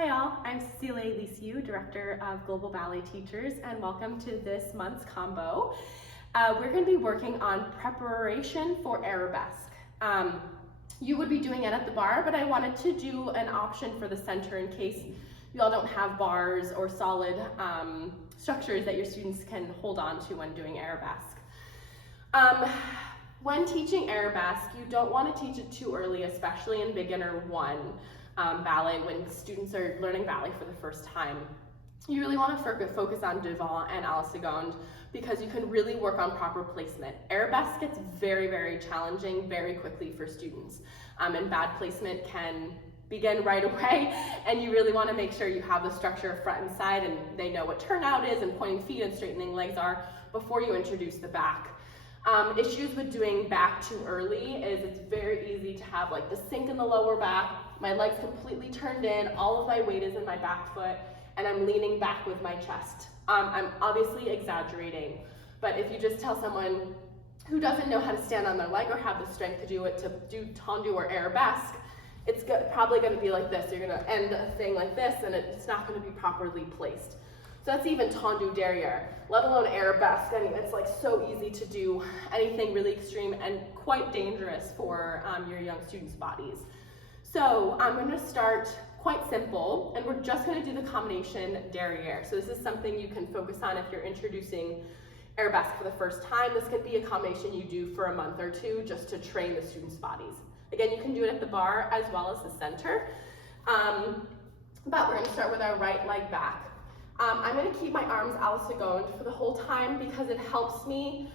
Hi all, I'm Cecilia Lisiu, Director of Global Ballet Teachers, and welcome to this month's combo. We're going to be working on preparation for Arabesque. You would be doing it at the bar, but I wanted to do an option for the center in case you all don't have bars or solid structures that your students can hold on to when doing Arabesque. When teaching Arabesque, you don't want to teach it too early, especially in beginner one ballet when students are learning ballet for the first time. You really want to focus on devant and à la seconde because you can really work on proper placement. Arabesque gets very, very challenging very quickly for students, and bad placement can begin right away, and you really want to make sure you have the structure of front and side and they know what turnout is and pointing feet and straightening legs are before you introduce the back. Issues with doing back too early is it's very easy to have like the sink in the lower back, my legs completely turned in, all of my weight is in my back foot, and I'm leaning back with my chest. I'm obviously exaggerating, but if you just tell someone who doesn't know how to stand on their leg or have the strength to do it to do tendu or arabesque, it's probably going to be like this. You're going to end a thing like this and it's not going to be properly placed. So that's even tendu derriere, let alone arabesque. I mean, it's like so easy to do anything really extreme and quite dangerous for your young students' bodies. So I'm going to start quite simple, and we're just going to do the combination derriere. So this is something you can focus on if you're introducing Arabesque for the first time. This could be a combination you do for a month or two just to train the students' bodies. Again, you can do it at the bar as well as the center, but we're going to start with our right leg back. I'm going to keep my arms à la seconde for the whole time because it helps me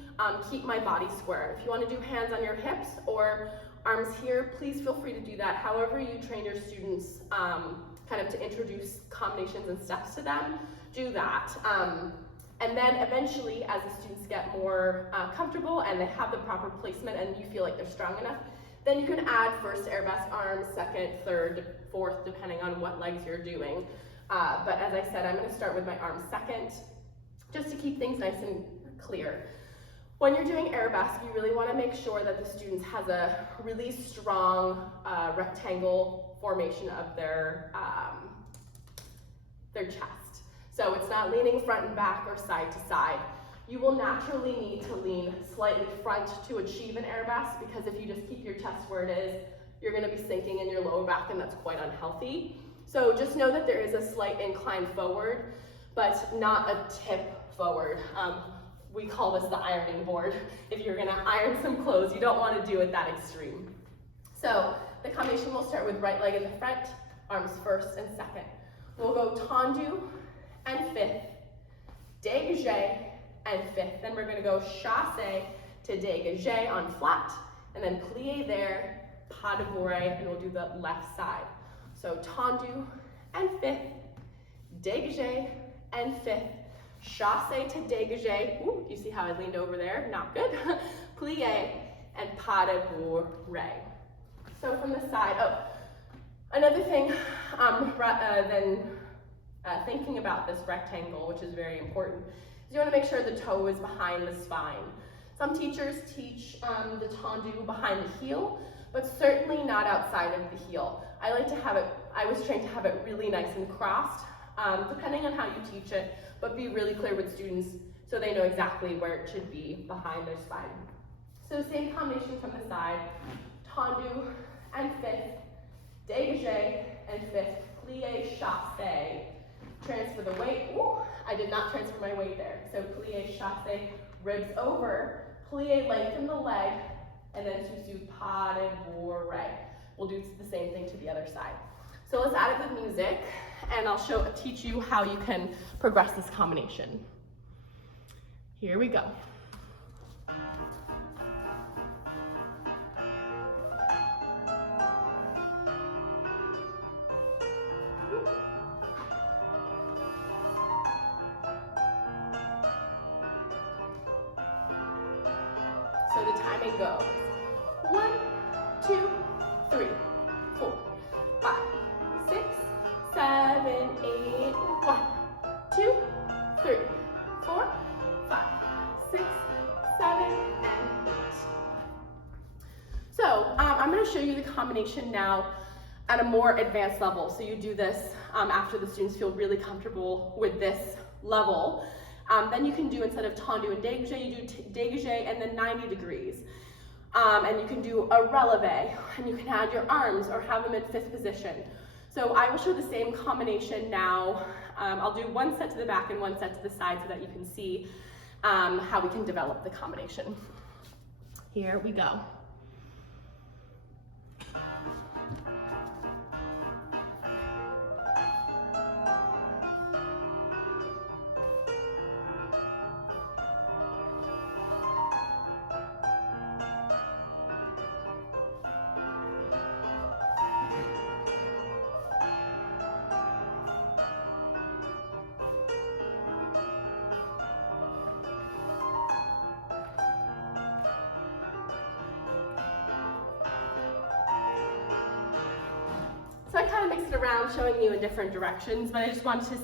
keep my body square. If you want to do hands on your hips or arms here, please feel free to do that. However you train your students kind of to introduce combinations and steps to them, do that. And then eventually, as the students get more comfortable and they have the proper placement and you feel like they're strong enough, then you can add first arabesque arms, second, third, fourth, depending on what legs you're doing. But as I said, I'm going to start with my arms second, just to keep things nice and clear. When you're doing Arabesque, you really want to make sure that the students has a really strong rectangle formation of their chest. So it's not leaning front and back or side to side. You will naturally need to lean slightly front to achieve an Arabesque because if you just keep your chest where it is, you're going to be sinking in your lower back and that's quite unhealthy. So just know that there is a slight incline forward, but not a tip forward. We call this the ironing board. If you're gonna iron some clothes, you don't wanna do it that extreme. So the combination will start with right leg in the front, arms first and second. We'll go tendu and fifth, dégagé and fifth. Then we're gonna go chassé to dégagé on flat, and then plié there, pas de bourrée, and we'll do the left side. So tendu and fifth, dégagé and fifth, chassé to dégagé. Ooh, you see how I leaned over there? Not good. Plié and pas de bourrée. So from the side, another thing thinking about this rectangle, which is very important, is you want to make sure the toe is behind the spine. Some teachers teach the tendu behind the heel, but certainly not outside of the heel. I like to have it, I was trained to have it really nice and crossed, depending on how you teach it, but be really clear with students so they know exactly where it should be behind their spine. So same combination from the side, tendu and fifth, dégagé and fifth, plié, chassé, transfer the weight. Ooh, I did not transfer my weight there. So plié, chassé, ribs over, plié, lengthen the leg, and then sous pas de bourrée. We'll do the same thing to the other side. So let's add it with music, and I'll teach you how you can progress this combination. Here we go. So the timing goes 1, 2, 3, 4, 5, 6, 7, 8, 1, 2, 3, 4, 5, 6, 7, and 8. So I'm going to show you the combination now at a more advanced level. So you do this after the students feel really comfortable with this level. Then you can do, instead of tendu and dégagé, you do dégagé and then 90 degrees. And you can do a releve, and you can add your arms or have them in 5th position. So I will show the same combination now. I'll do one set to the back and one set to the side so that you can see how we can develop the combination. Here we go. So I kind of mixed it around, showing you in different directions, but I just wanted to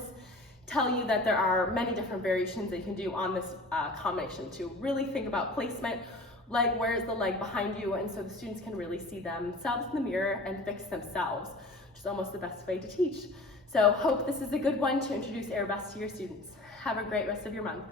tell you that there are many different variations that you can do on this combination to really think about placement, like where is the leg behind you, and so the students can really see themselves in the mirror and fix themselves, which is almost the best way to teach. So hope this is a good one to introduce Arabesque to your students. Have a great rest of your month.